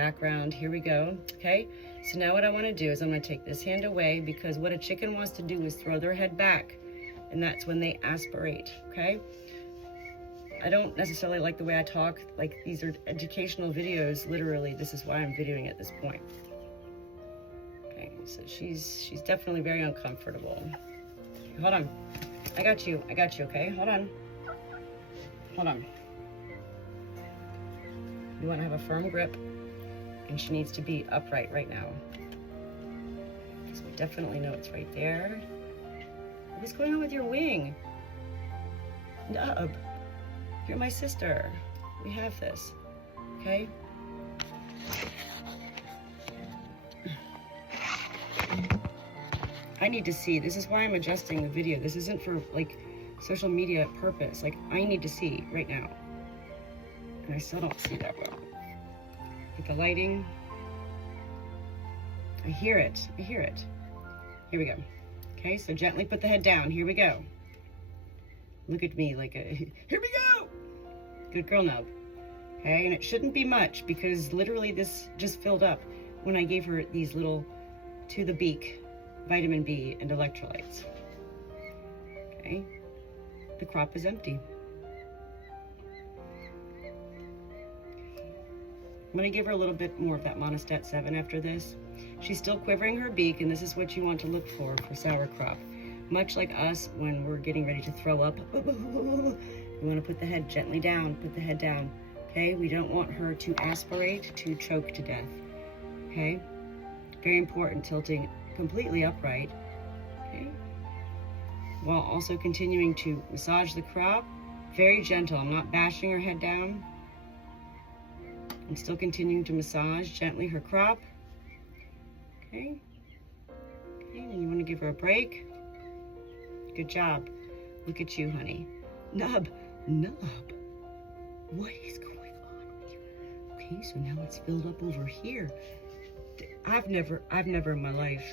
background. Here we go, okay? So now what I wanna do is I'm gonna take this hand away, because what a chicken wants to do is throw their head back, and that's when they aspirate, okay? I don't necessarily like the way I talk. Like, these are educational videos, literally. This is why I'm videoing at this point. Okay, so she's definitely very uncomfortable. Hold on. I got you, okay? Hold on. Hold on. You want to have a firm grip, and she needs to be upright right now. So we definitely know it's right there. What's going on with your wing? Nub, you're my sister. We have this, okay? I need to see. This is why I'm adjusting the video. This isn't for like social media purpose. Like, I need to see right now. And I still don't see that well. With the lighting. I hear it. I hear it. Here we go. Okay, so gently put the head down. Here we go. Look at me like a, here we go! Good girl, Nub. Okay, and it shouldn't be much, because literally this just filled up when I gave her these little to the beak vitamin B and electrolytes. Okay, the crop is empty. I'm gonna give her a little bit more of that Monostat 7 after this. She's still quivering her beak, and this is what you want to look for sauerkraut. Much like us when we're getting ready to throw up, you want to put the head gently down, put the head down, okay? We don't want her to aspirate, to choke to death, okay? Very important, tilting completely upright, okay? While also continuing to massage the crop, very gentle. I'm not bashing her head down. I'm still continuing to massage gently her crop, okay? Okay, and you want to give her a break. Good job. Look at you, honey. Nub, what is going on with you? Okay, so now it's filled up over here. I've never in my life.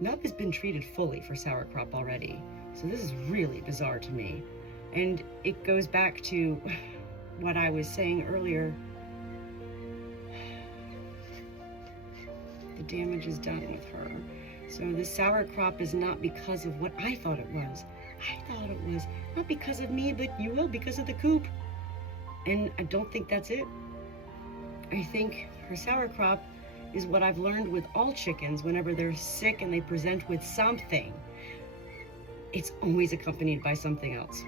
Nub has been treated fully for sauerkraut already, so this is really bizarre to me. And it goes back to what I was saying earlier. The damage is done with her. So the sauerkraut is not because of what I thought it was. I thought it was not because of me, but you will, because of the coop. And I don't think that's it. I think her sauerkraut is what I've learned with all chickens. Whenever they're sick and they present with something, it's always accompanied by something else.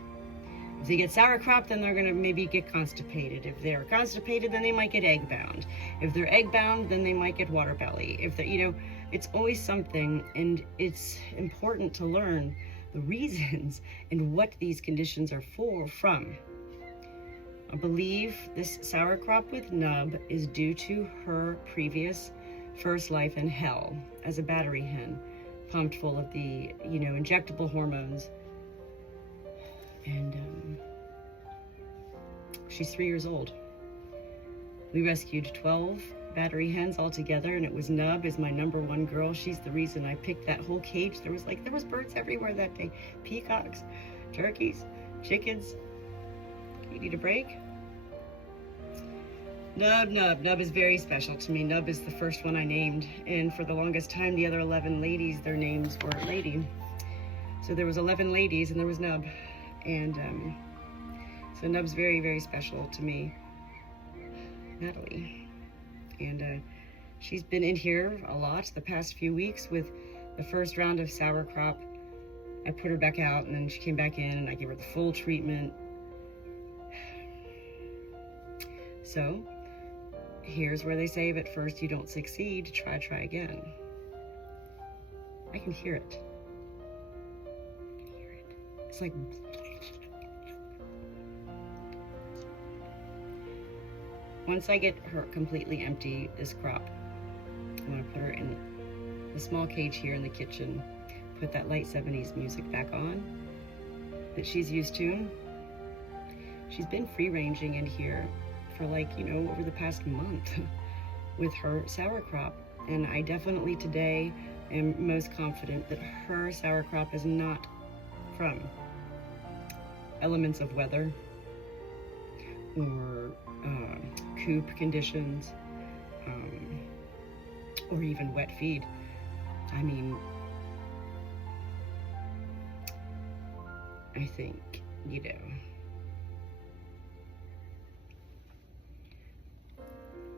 If they get sauerkraut, then they're gonna maybe get constipated. If they're constipated, then they might get egg bound. If they're egg bound, then they might get water belly. If they're, you know, it's always something, and it's important to learn the reasons and what these conditions are from. I believe this sauerkraut with Nub is due to her previous first life in hell as a battery hen, pumped full of the, you know, injectable hormones. And she's 3 years old. We rescued 12 battery hens all together, and it was Nub as my #1 girl. She's the reason I picked that whole cage. There was birds everywhere that day. Peacocks, turkeys, chickens. You need a break? Nub is very special to me. Nub is the first one I named, and for the longest time, the other 11 ladies, their names were lady. So there was 11 ladies, and there was Nub. And so Nub's very, very special to me. Natalie. And she's been in here a lot the past few weeks with the first round of sauerkraut. I put her back out, and then she came back in, and I gave her the full treatment. So here's where they say if at first you don't succeed, try again. I can hear it. I can hear it. It's like, once I get her completely empty, this crop, I'm gonna put her in the small cage here in the kitchen, put that light 70s music back on that she's used to. She's been free ranging in here for, like, you know, over the past month with her sauerkraut. And I definitely today am most confident that her sauerkraut is not from elements of weather. or coop conditions, or even wet feed. I mean, I think, you know,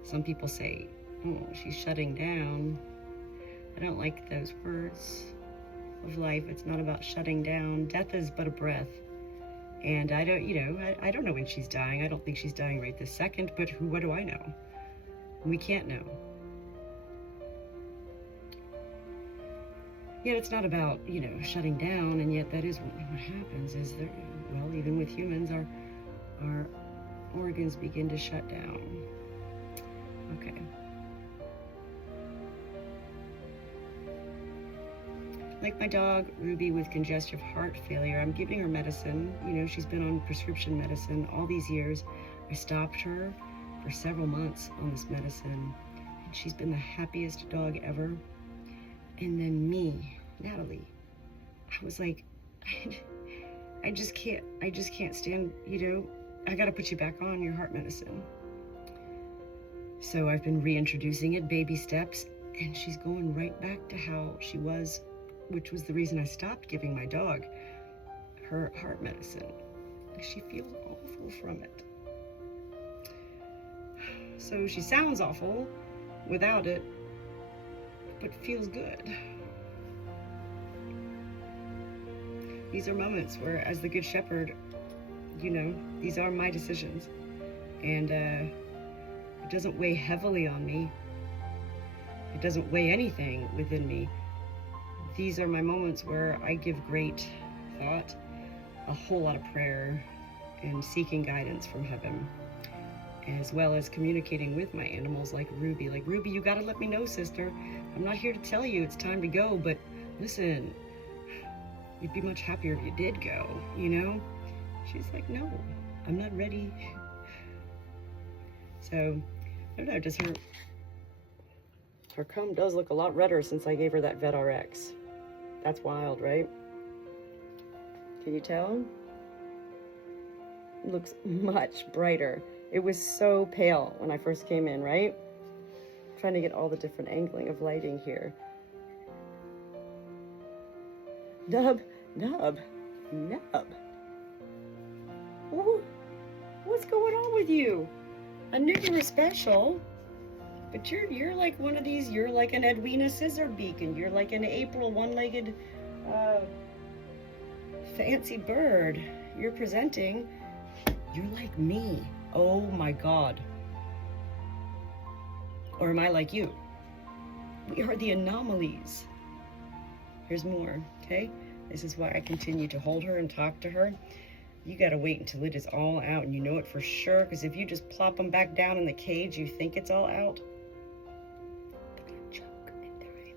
some people say, oh, she's shutting down. I don't like those words of life. It's not about shutting down. Death is but a breath. And I don't, you know, I don't know when she's dying. I don't think she's dying right this second, but what do I know? We can't know. Yet it's not about, you know, shutting down, and yet that is what happens, is there, well, even with humans, our organs begin to shut down. Okay. Like my dog, Ruby, with congestive heart failure, I'm giving her medicine. You know, she's been on prescription medicine all these years. I stopped her for several months on this medicine, and she's been the happiest dog ever. And then me, Natalie, I was like, I just can't stand, you know, I gotta put you back on your heart medicine. So I've been reintroducing it, baby steps, and she's going right back to how she was, which was the reason I stopped giving my dog her heart medicine. She feels awful from it. So she sounds awful without it, but feels good. These are moments where, as the Good Shepherd, you know, these are my decisions. And it doesn't weigh heavily on me. It doesn't weigh anything within me. These are my moments where I give great thought, a whole lot of prayer, and seeking guidance from heaven, as well as communicating with my animals like Ruby. Like, Ruby, you gotta let me know, sister. I'm not here to tell you it's time to go, but listen, you'd be much happier if you did go, you know? She's like, no, I'm not ready. So, I don't know, does her comb does look a lot redder since I gave her that Vet RX. That's wild, right? Can you tell? It looks much brighter. It was so pale when I first came in, right? I'm trying to get all the different angling of lighting here. Nub. Ooh, what's going on with you? I knew you were special, but you're like one of these. You're like an Edwina Scissorbeak, and you're like an April one-legged fancy bird. You're presenting. You're like me. Oh my God. Or am I like you? We are the anomalies. Here's more, okay? This is why I continue to hold her and talk to her. You gotta wait until it is all out, and you know it for sure, because if you just plop them back down in the cage, you think it's all out, they're gonna choke and die.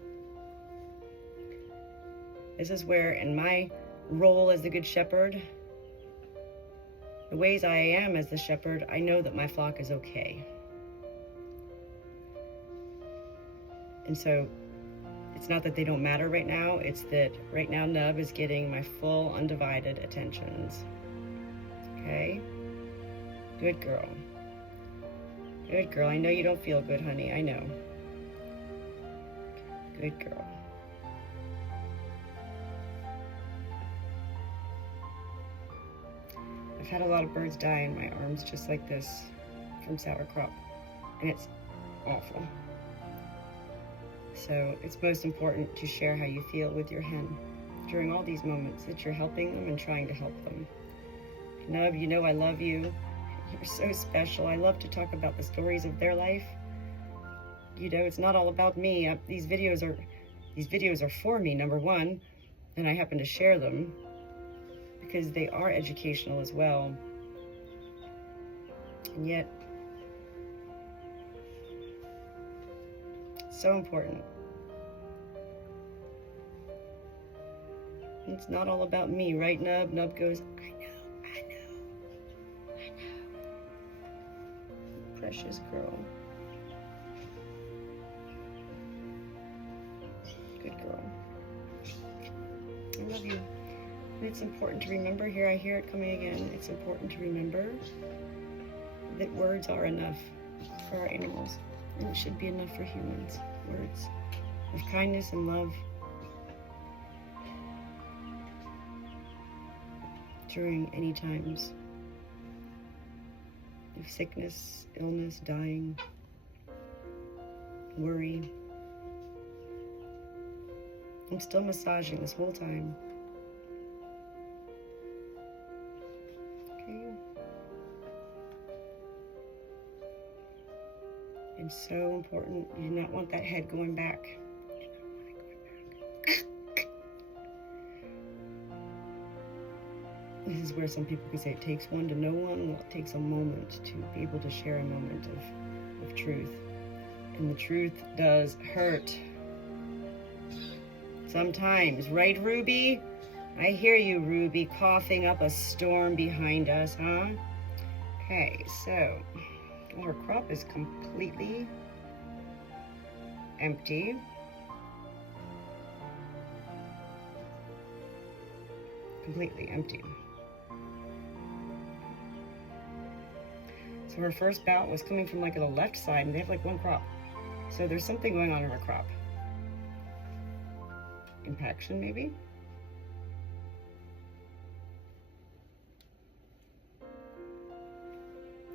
This is where, in my role as the Good Shepherd, the ways I am as the shepherd, I know that my flock is okay. And so, it's not that they don't matter right now, it's that right now Nub is getting my full, undivided attentions. Okay? Good girl. Good girl. I know you don't feel good, honey. I know. Good girl. I've had a lot of birds die in my arms just like this from sauerkraut, and it's awful. So it's most important to share how you feel with your hen during all these moments that you're helping them and trying to help them. Nub, you know I love you. You're so special. I love to talk about the stories of their life. You know, it's not all about me. These videos are for me, number one, and I happen to share them because they are educational as well. And yet, so important. It's not all about me, right, Nub? Nub goes, I know. Precious girl. Good girl. I love you. And it's important to remember, here I hear it coming again, it's important to remember that words are enough for our animals, and it should be enough for humans. Words of kindness and love during any times of sickness, illness, dying, worry. I'm still massaging this whole time. Okay. It's so important. You do not want that head going back. This is where some people can say it takes one to know one. Well, it takes a moment to be able to share a moment of truth. And the truth does hurt. Sometimes, right, Ruby? I hear you, Ruby, coughing up a storm behind us, huh? Okay, so our crop is completely empty. Completely empty. So her first bout was coming from like the left side, and they have like one crop. So there's something going on in her crop. Impaction, maybe?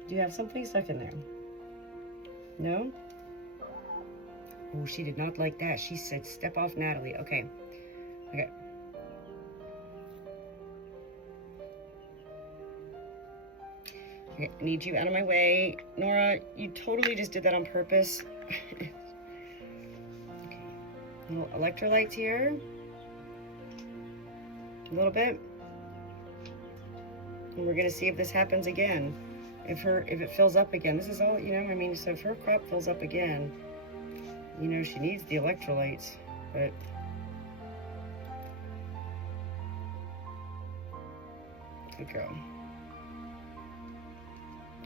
Do you have something stuck in there? No? Oh, she did not like that. She said, step off, Natalie. Okay. Okay. Okay, I need you out of my way. Nora, you totally just did that on purpose. Okay. Little electrolytes here. A little bit. And we're gonna see if this happens again. If it fills up again. This is all, you know, I mean, so if her crop fills up again, you know, she needs the electrolytes, but good girl.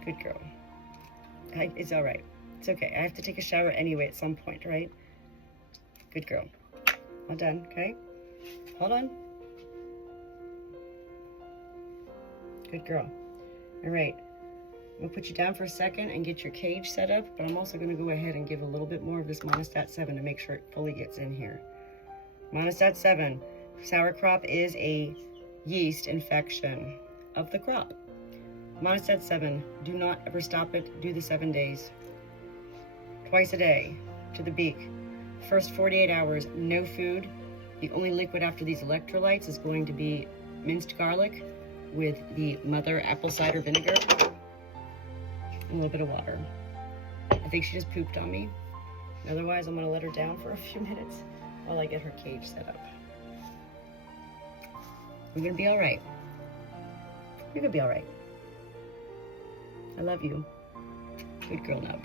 Good girl. It's all right. It's okay. I have to take a shower anyway at some point, right? Good girl. All done, okay? Hold on. Good girl. All right. I'm gonna put you down for a second and get your cage set up, but I'm also gonna go ahead and give a little bit more of this Monostat 7 to make sure it fully gets in here. Monostat 7, sour crop is a yeast infection of the crop. Monostat 7, do not ever stop it. Do the 7 days. Twice a day to the beak. First 48 hours, no food. The only liquid after these electrolytes is going to be minced garlic with the mother apple cider vinegar. A little bit of water. I think she just pooped on me. Otherwise, I'm gonna let her down for a few minutes while I get her cage set up. We're gonna be all right. You're gonna be all right. I love you. Good girl, Nub.